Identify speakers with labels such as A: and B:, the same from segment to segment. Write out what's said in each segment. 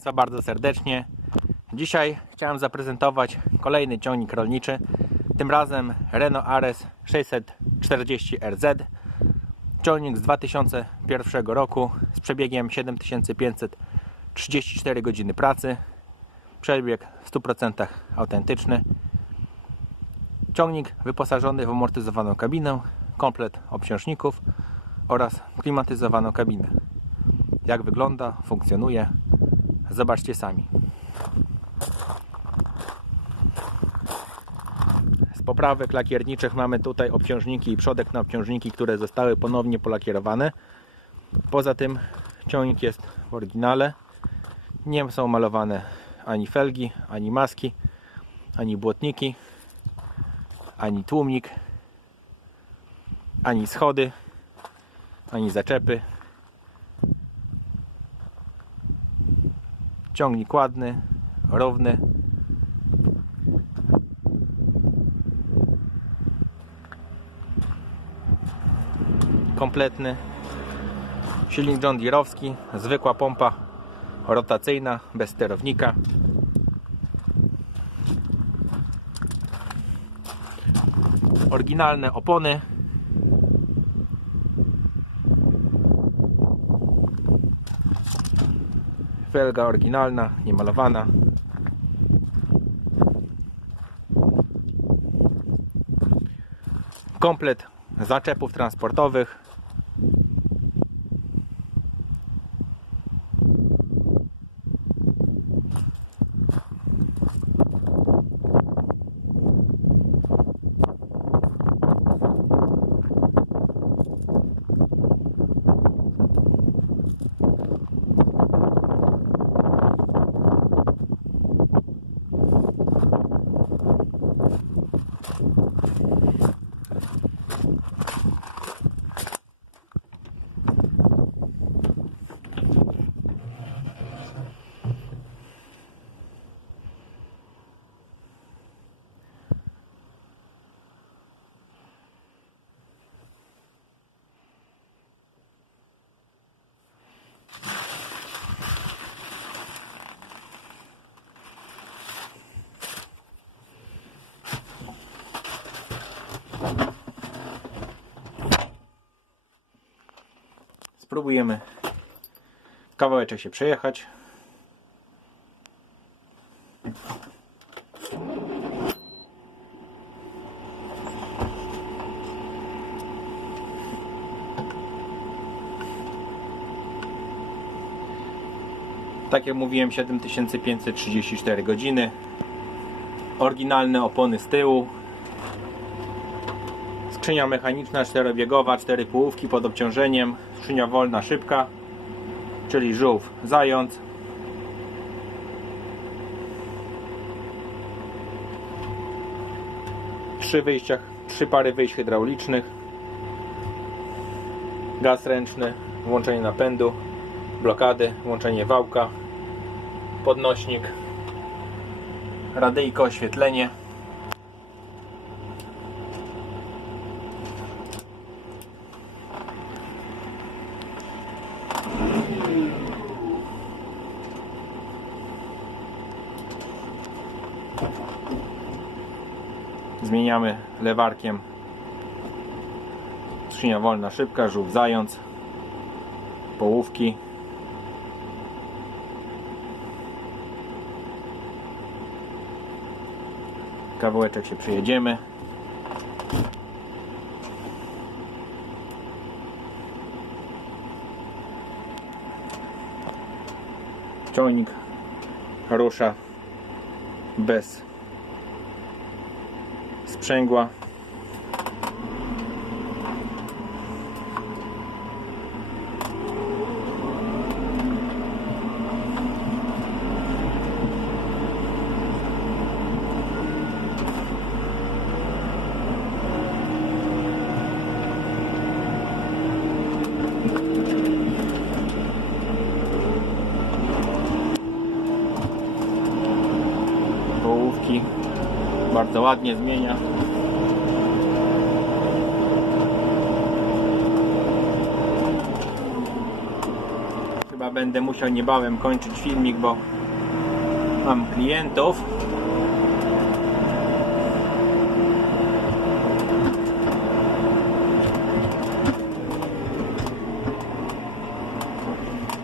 A: Państwa bardzo serdecznie. Dzisiaj chciałem zaprezentować kolejny ciągnik rolniczy. Tym razem Renault Ares 640 RZ. Ciągnik z 2001 roku z przebiegiem 7534 godziny pracy. Przebieg w 100% autentyczny. Ciągnik wyposażony w amortyzowaną kabinę, komplet obciążników oraz klimatyzowaną kabinę. Jak wygląda, funkcjonuje, zobaczcie sami. Z poprawek lakierniczych mamy tutaj obciążniki i przodek na obciążniki, które zostały ponownie polakierowane. Poza tym ciągnik jest w oryginale. Nie są malowane ani felgi, ani maski, ani błotniki, ani tłumik, ani schody, ani zaczepy. Ciągnik ładny, równy. Kompletny. Silnik John Deere'owski, zwykła pompa rotacyjna, bez sterownika. Oryginalne opony. Felga oryginalna, niemalowana. Komplet zaczepów transportowych. Spróbujemy kawałeczek się przejechać. Tak jak mówiłem 7534 godziny. Oryginalne opony z tyłu. Skrzynia mechaniczna czterobiegowa, cztery połówki pod obciążeniem, skrzynia wolna, szybka, czyli żółw, zając. Trzy wyjścia, trzy pary wyjść hydraulicznych, gaz ręczny, włączenie napędu, blokady, włączenie wałka, podnośnik, radyjko, oświetlenie. Zmieniamy lewarkiem. Skrzynia wolna, szybka, żółw, zając. Połówki. Kawałeczek się przejedziemy. Ciągnik rusza bez sprzęgła. Połówki bardzo ładnie zmienia. Chyba będę musiał niebawem kończyć filmik, bo mam klientów.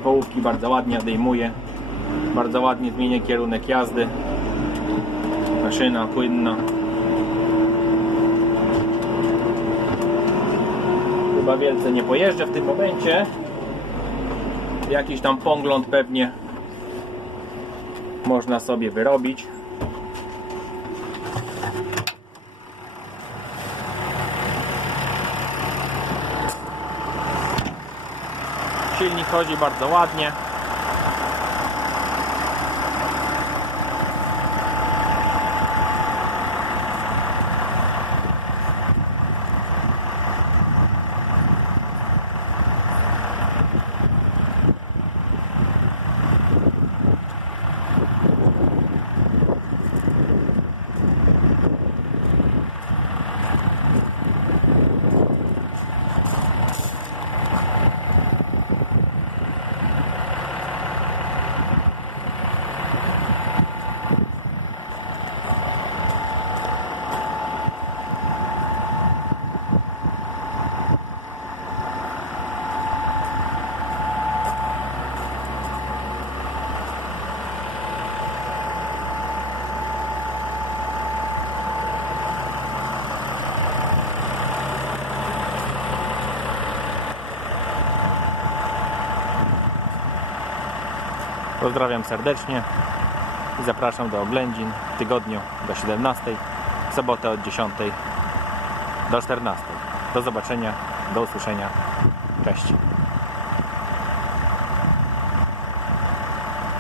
A: Połówki bardzo ładnie odejmuje. Bardzo ładnie zmienia kierunek jazdy. Maszyna płynna. Chyba wielce nie pojeżdżę w tym momencie. Jakiś tam pogląd pewnie można sobie wyrobić. Silnik chodzi bardzo ładnie. Pozdrawiam serdecznie i zapraszam do oględzin w tygodniu do 17, w sobotę od 10 do 14. Do zobaczenia, do usłyszenia. Cześć.